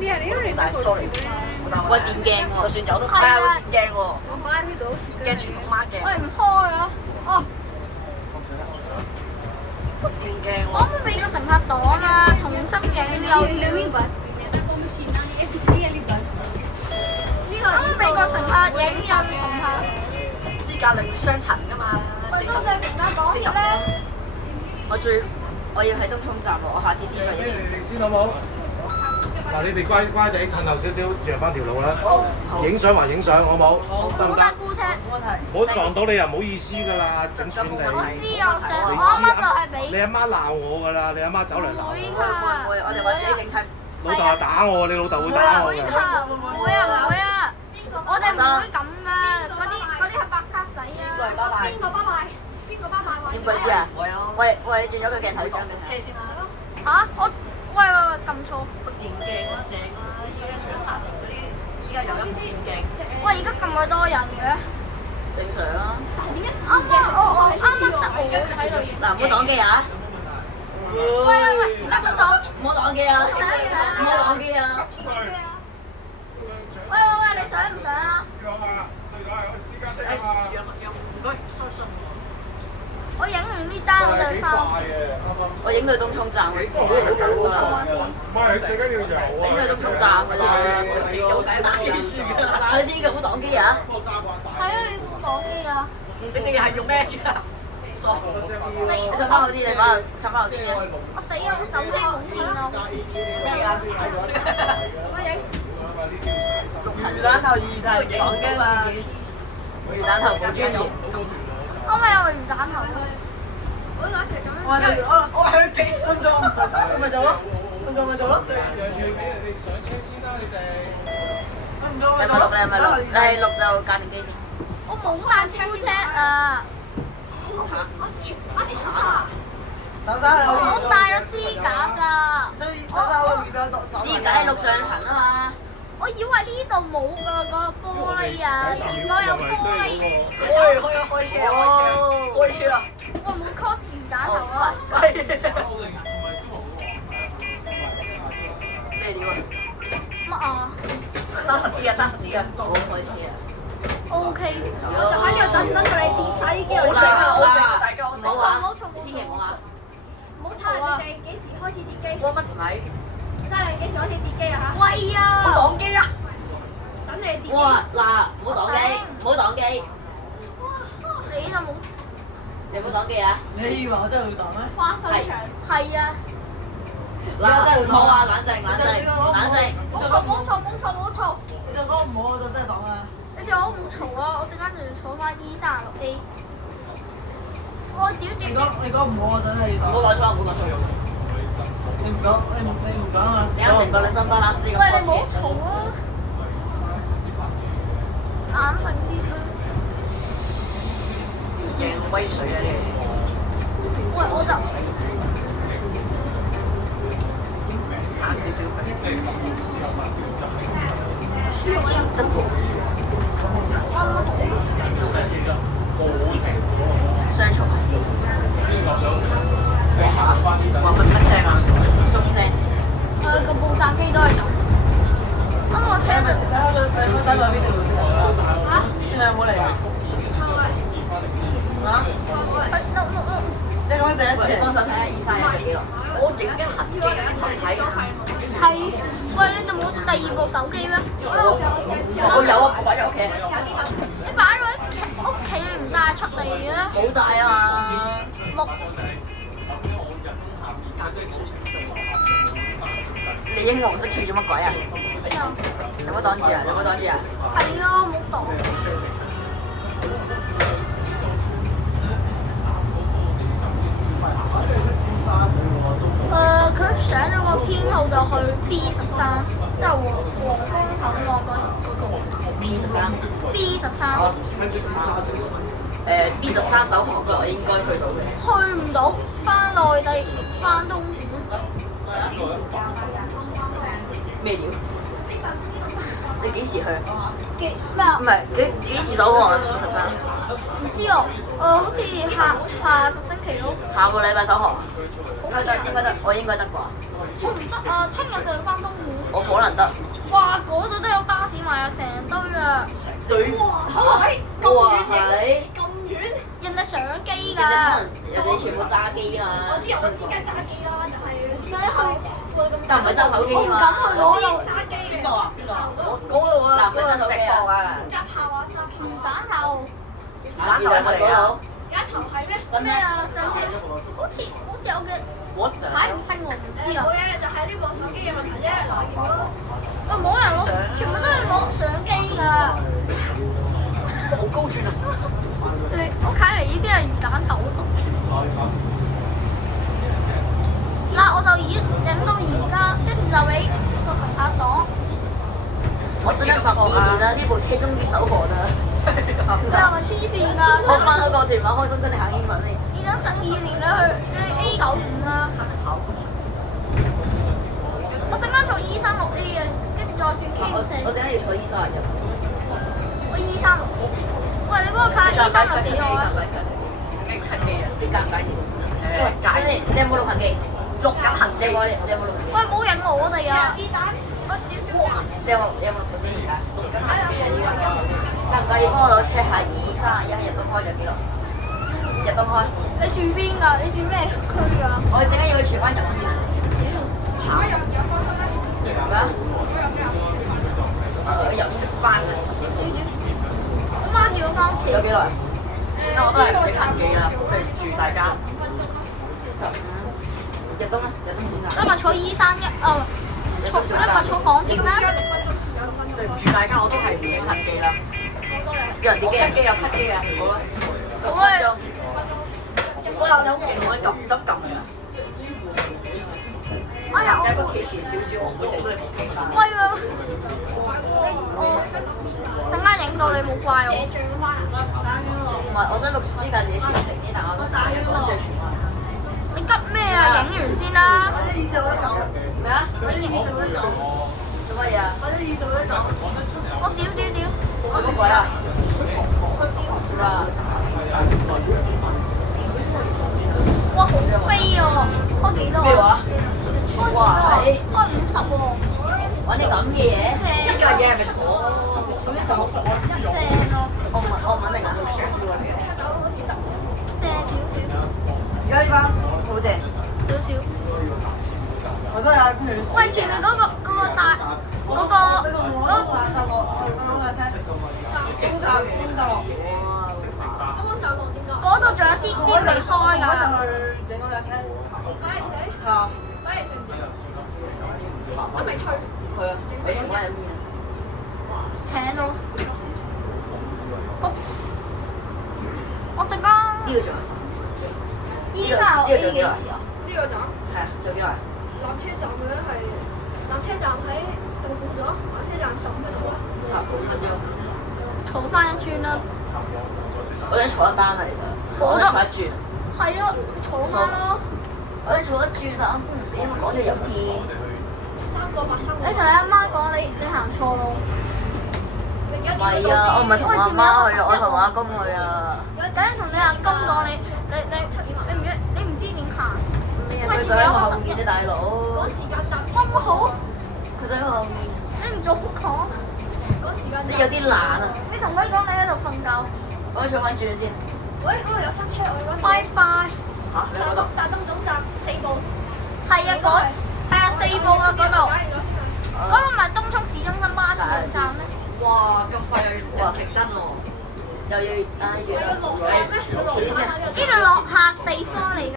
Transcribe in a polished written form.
但係 sorry，喂，電鏡喎，就算有都係啊有電鏡喎，電鏡傳統孖鏡，喂唔開啊！哦，電鏡喎。可唔可以俾個乘客擋啊？重新影又要。可唔可以俾個乘客影又要重拍？資格令會傷殘㗎嘛喂，多謝乘客講嘢咧。我要喺東涌站喎，我下次先再影全程。先好冇？嗱，你哋乖乖地褪後少少，讓翻條路啦。影相還影相，好冇？得唔得？好得姑車。唔好撞到你又唔好意思㗎啦，整損你。我知我想，我阿媽就係俾。你阿媽鬧我㗎啦，你阿媽走嚟鬧我。會會，我哋話自己警察。老豆係打我，你老豆會打我會㗎。唔會啊？唔會啊！我哋唔會咁噶，嗰啲係白卡仔啊。邊個拜拜？點鬼知啊？喂，你轉咗個鏡頭張嘅車先啦。嚇！我喂撳錯。個電鏡啦，正啦！依家除咗沙田嗰啲，依家有一部電鏡。喂，而家咁鬼多人嘅。正常啦。啱啱喺度。嗱，唔好擋機啊！喂，唔好擋。唔好擋機啊！唔好擋機啊！喂，你想唔想啊？唔該，收信。我影完呢單我就翻。我影到東涌站，好人都走㗎啦。影到東涌站㗎啦，揸機先㗎。嗱，你知咁擋機啊？係啊，你冇擋機啊？你哋係用咩㗎？死！你插翻好啲，你插翻好啲啊！我死啊！我手機冇電啊！好似。咩啊？我影。魚蛋頭二世擋機嘛？魚蛋頭冇專業。我咪有魚蛋頭咯。我攞出嚟做咩？我去幾分鐘，咪做咯，咪做咯。你咪錄，你係錄就架電機先。我冇帶超踢啊！我帶咗支架咋。支架係錄上行啊嘛。我以為呢度冇㗎個玻璃啊，結果有玻璃。開車啦！我冇 cos 魚蛋頭啊！咩料啊？乜啊揸實啲啊！我開車啊！ ？OK。我就喺呢度等到你跌晒啲機好醒啊！大家好醒唔好話，冇嘈千祈唔好話。唔好嘈啊！你哋幾時開始跌機？我乜唔係？睇下你幾時開始跌機啊嚇！喂啊！擋機啊！等你跌機。哇！嗱，唔好擋機，唔好擋機，你就冇你唔好擋機啊！你以為我真係會擋咩？花生場。係啊！嗱，唔好啊！冷靜，冷靜，冷靜。冇嘈！你就講唔好，我就真係擋啊！你仲好唔嘈啊！我陣間仲要坐翻 E36A。我屌！你講唔好，我真係要擋。唔好講錯，唔好講錯。你唔講啊！陣間成個你新巴拉斯咁喂，你開唔好車。嘈啊！冷靜啲啦！電鏡好威水啊！呢喂，我就差少少雙重機。話乜聲啊？中聲。個爆炸機都係咁。咁我車就睇落邊條先啊？今日有冇嚟啊？嚇？你咁樣第一次你幫手睇下231幾耐？我影緊痕機啊！你睇係。喂，你就冇第二部手機咩？我有啊，我擺咗屋企。你擺咗喺屋企，你唔帶出嚟嘅？冇帶啊嘛。六。你英皇色處做乜鬼啊？有冇擋住啊？有冇擋住啊？係啊，冇擋。佢上咗個編號就去 B13，即係皇宮口岸嗰個 B13。B13 首航嗰我應該去到嘅。去唔到，翻內地，翻東莞。咩料？你幾時去？咩啊？唔係幾時首航啊？B13。唔知哦，好似下個星期咯。下個禮拜首航啊？應該得，我應該得啩。我唔得啊，聽日就要翻東莞。我可能得。哇！嗰度都有巴士埋啊，成堆啊！最嚇！哇係！咁遠，人哋相機人哋可㗎，能人哋全部揸機啊！我知梗係揸機啦，但係自己去。但唔係揸手機啊嘛！我唔敢去嗰度。揸機嘅。邊度啊？邊度啊？嗰度啊！嗱，唔係真食啊！揸炮啊！揸炮。魚蛋頭打頭係咪嗰度？有一頭係咩？真咩？咩啊？上次好似有嘅睇唔清喎，唔知啊冇。嘢，就係呢部手機嘅問題啫。留言咯。冇人攞，全部都係攞相機㗎。好高轉啊！我睇嚟呢啲係魚蛋頭。嗱，我就影到而家，跟住就俾個乘客擋。我等咗12年啦，呢部車終於首航啦！你係咪黐線㗎？我翻嗰個電話開通真係行英文嚟。已經12年啦，去 A95啦。我陣間坐 E36A 嘅，跟住再轉 K4。我陣間要坐E32。我 E36。喂，你幫我睇下 E36幾多啊？你介唔介意？你有冇錄痕機？錄緊痕機。你有冇錄痕機？喂，冇影我哋啊！你有冇錄到先而家？錄緊痕機啊！依家介唔介意幫我 check 下231日東開咗幾耐？日東開。你住邊㗎？你住咩區啊？我哋陣間要去荃灣入邊。如果有發生咧？咩啊？又食飯啊！今晚叫我翻屋企。有幾耐？算啦，我都係唔俾痕機啦，對唔住大家。15。日東咧？日東點解？今日坐E31今日坐港鐵咩？對唔住大家，我都係唔影痕機啦。有人點機？有 cut 機啊！好啦，6分鐘。嗰樓你好勁，我撳執撳㗎。哎呀，有一個企前少少，我唔會整到你仆街啦。喂喎，我陣間影到你冇怪我。唔係，我想錄呢架嘢全程啲，但我講最全。你急咩啊？影完先啦。咩啊？做乜嘢啊？我屌！做乜鬼啊？做咩啊？哇，好飛喎！開幾多啊？咩話？開幾多啊？開50喎。揾啲咁嘅嘢，呢架嘢係咪鎖正咯，我唔肯定啊。正少少，而家呢班好正。少少。我都有亂。喂，前面嗰個大嗰個嗰度仲有啲未開㗎。影嗰架車。買嚟食，係啊。買嚟食唔到。都未退。係啊，俾錢買入面。請咯。我陣間呢個仲有E36A幾時啊？呢個站係啊，仲有幾耐？纜車站嘅咧係纜車站喺度好咗，纜車站15分鐘啦。15分鐘。坐翻一圈啦。我想坐一單啊，其實。我想坐一轉。係啊，坐翻咯。我想坐一轉啊！俾我講你入邊。3個8，3個。你同你阿媽講你行錯路。唔係啊，我唔係同我阿媽去啊，我同我阿公去啊。等陣同你阿公講你唔知點行。佢就喺我後面啫，大佬。趕時間搭咁好，佢就喺我後面。你唔早講。趕時間。所以有啲懶啊！你同佢講你喺度瞓覺。我坐翻轉先。喂，嗰度有塞車，我嗰邊。拜拜。嚇？你嗰度？大東總站4部。係啊，4部啊嗰度。嗰度唔係東涌市中心巴士站咩？哇！咁快又停燈喎，又要係要落車咩？要落車。呢度落客地方